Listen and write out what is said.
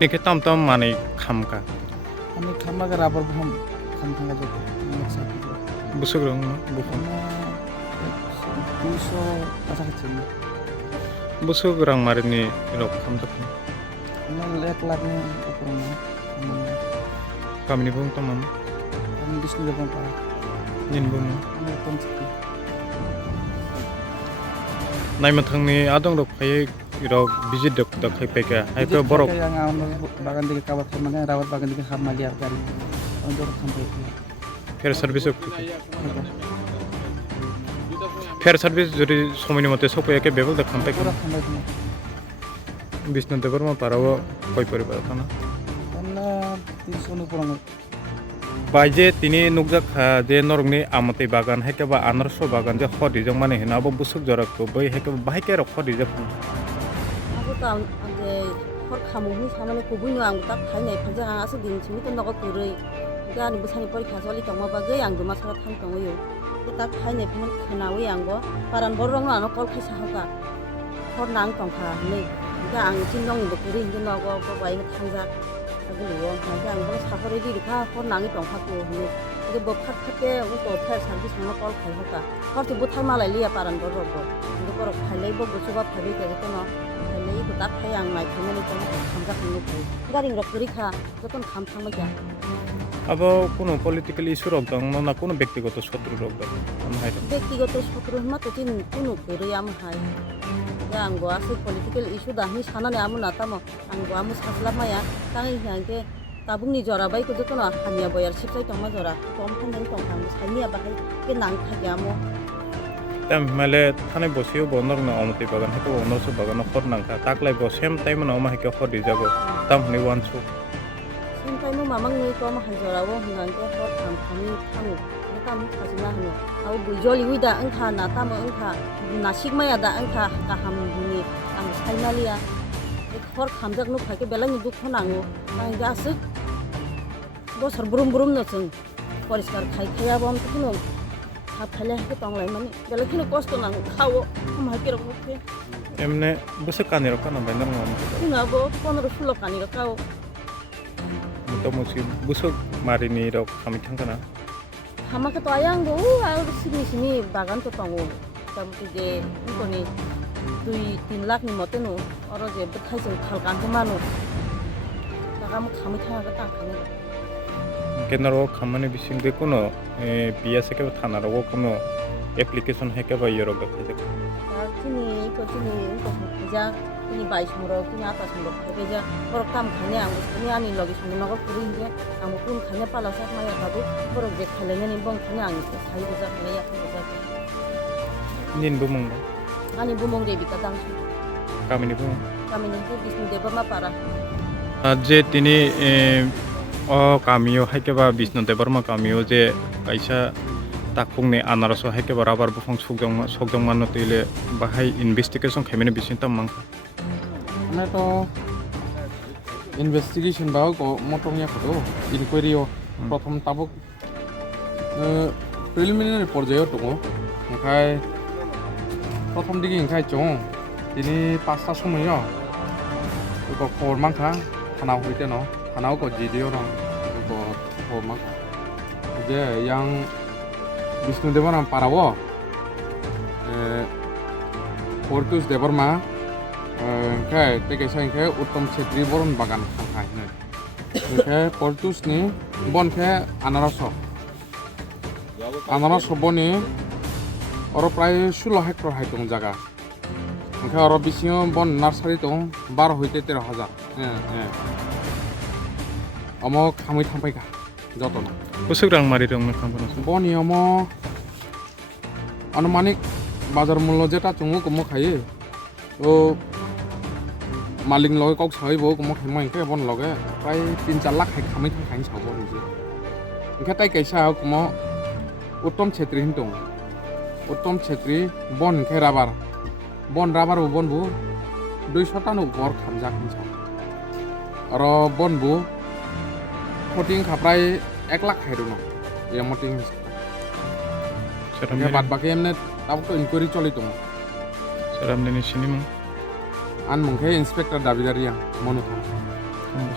Nike tam tam mani khamka. Ani khama ga rubber bom kham thanga joto noksa ko Busuk rong no bufang. ana 200 kaçaকাছি Busuk rang marini rok kham takun. ana 1 lakh ni upor na Kamini bung tamam. আমি বিষ্ণু দেবন পাড়া Nin bung. আমি উত্তম চিকি Nai mathangni adong rok phai rok visit dok dak khai peka. Hai pe borok yang আমার বাগান থেকে কাবার খাই মানে rubber বাগান থেকে হাফ মালি আর গাড়ি আমি তো খাম পাই fair service ok. Fair service jodi somoni mate sokoya ke bebol dak kham peka. পুরো খাম পাই Vishnu Devarma parawo koi paribar kana. না 300 উপর আমার Baje tini nukjak je norongni amati bagan hekeba anarso bagan je khodi jang mane hina abo busuk jorak ko bai hekeba bahike ro khodi je phun. Aku tahu ada hor kamu ni sama ni kubu ni aku tak kaya ni kerja ang asal di sini tu nak kurai. Dia ni bukan ni pori khasal ni tong apa gaya ang tu masalah tham tong yo. Kita kaya ni pun kenawi ang go. Paran borong lah nak kol kisah hoka. Hor nang tong kah ni. Dia ang cinong ni kurai ni nak go bayi ni tangzak. Aku luar. Dia ang go safari di dekat hor nang ni tong kah tu ni. Itu bukan kate untuk fair service mana kol kaya hoka. Hor tu bukan malai liya paran borong go. Itu borong kaya ibu bukan kaya jadi tu no. Lấy của tác hay ăn này thì nên có tham gia cùng nhau. Gia đình đọc kỹ khá, rất con khám phá mấy cái. Abo kono political issue rok dang no na kono ব্যক্তিগত শত্রু rok dang am hai dang. ব্যক্তিগত শত্রু মা তো চিন কোনো করে আম high যা আঙ্গো আছে পলিটিক্যাল ইস্যু দাহি সানানে আমু নাতামো আঙ্গো আমু সাসলা মায়া তাই হাঙ্গে তাবুংনি জরা by ko jotono hamia boyar sipsai tongma jora tom phanjang tong ham saimia bahai ke nang thagi amu Tam male thane bosio bonor na amati bagan heko onor so bagan khor nang ka taklai bo same time na ma heko khor di jago tam ni wan su. sintai mu mamang ni ko ma hanjora wo hangge hot tham khami thamu tam khajina hanu au bujoli wida angkha na tam angkha nasik maya da angkha ka ham ni ang sainalia hor khamjak nu phake belang ni dukh nango ang jasuk bosor brum brum no chung poriskar khai khaya bom tuno hap phale ke tonglai mani belakino kosto nang khawo ma ke ro ke Emne busuk kani rok kana bandar ngom. tinga bo 15 16 kani ka kawo Muto musi busuk marini rok kami thang kana. hama ke to ayang go au sini sini bagan to tongo tam je koni 2-3 lakh ni mote no oro je bekhai jeng khalkan ke manu daga mo khami thanga ka ta khami Kenaro khamani bising de kono biya seke thana ro kono application heke ba yoro ga khajak. sini ko ja ini bai smoro kini atas smoro ke ja oro kam khane ang kini ani logi sunu nago puri je ang pun khane pala sa maya babu oro je khalene ni bong khane ang sai go ja khane ya ko ja Nin bumung ani bumong debi ka dang kamini bumung. kami ni bisnu deba ma para Je tini o kamio haikeba Vishnu Devarma kamio je kaisa takpungni anaraso haikeba rabar bufang sogjong manno tile bahai investigation khaimene bisinta mangka. মানে তো investigation বা মটংয়া photo ইনকোয়ারিও প্রথম তাবক preliminary পর্যায়েও দङ ओमफ्राय প্রথম দিকে ओंखाय চং তিনি 5টা সময়ও তো খবরমাখা থানাও হইতে ন থানাও কো জিডিও রং তো খবরমাখা যে yang Vishnu Devarma parawo Portus Devarma ओमफ्राय बेकेसा ओंखाय उत्तम छेत्री बरन बागान खांखाय ओमफ्राय Portus ni बनखे आनारस बनि अरो प्राय 16 हेक्टर हाय दं जागा ओंखाय अरो बिसिङो बन नार्सारि दं 12 হইতে 13,000 अमो खामै थांफायखा जतन Busuk rang mari rong khampono. বনি অমো আনুমানিক বাজার মূল্য যেটা চুঙু কমো খাই ও মালিক লগে কক সাইব কমো খাইমা ইনকে বন লগে প্রায় 3-4 লাখ খাमै थांखायनि सावो निजे ओंखाय ताइ कैसा कमो उत्तम छेत्री हिन दं उत्तम छेत्री बन ओंखाय राबार बनबु 200 टानो गर खामजाक हिनसाव आरो बनबु फटिं खाप्राय 1 लाख खाइदों ये मटिं Seram ये बाद बाकी एमने ताबो तो इनक्वायरी चलि दं seram deni sini mung. आन मुंखे इंस्पेक्टर दाबिदारिया मनु थां हामबायसै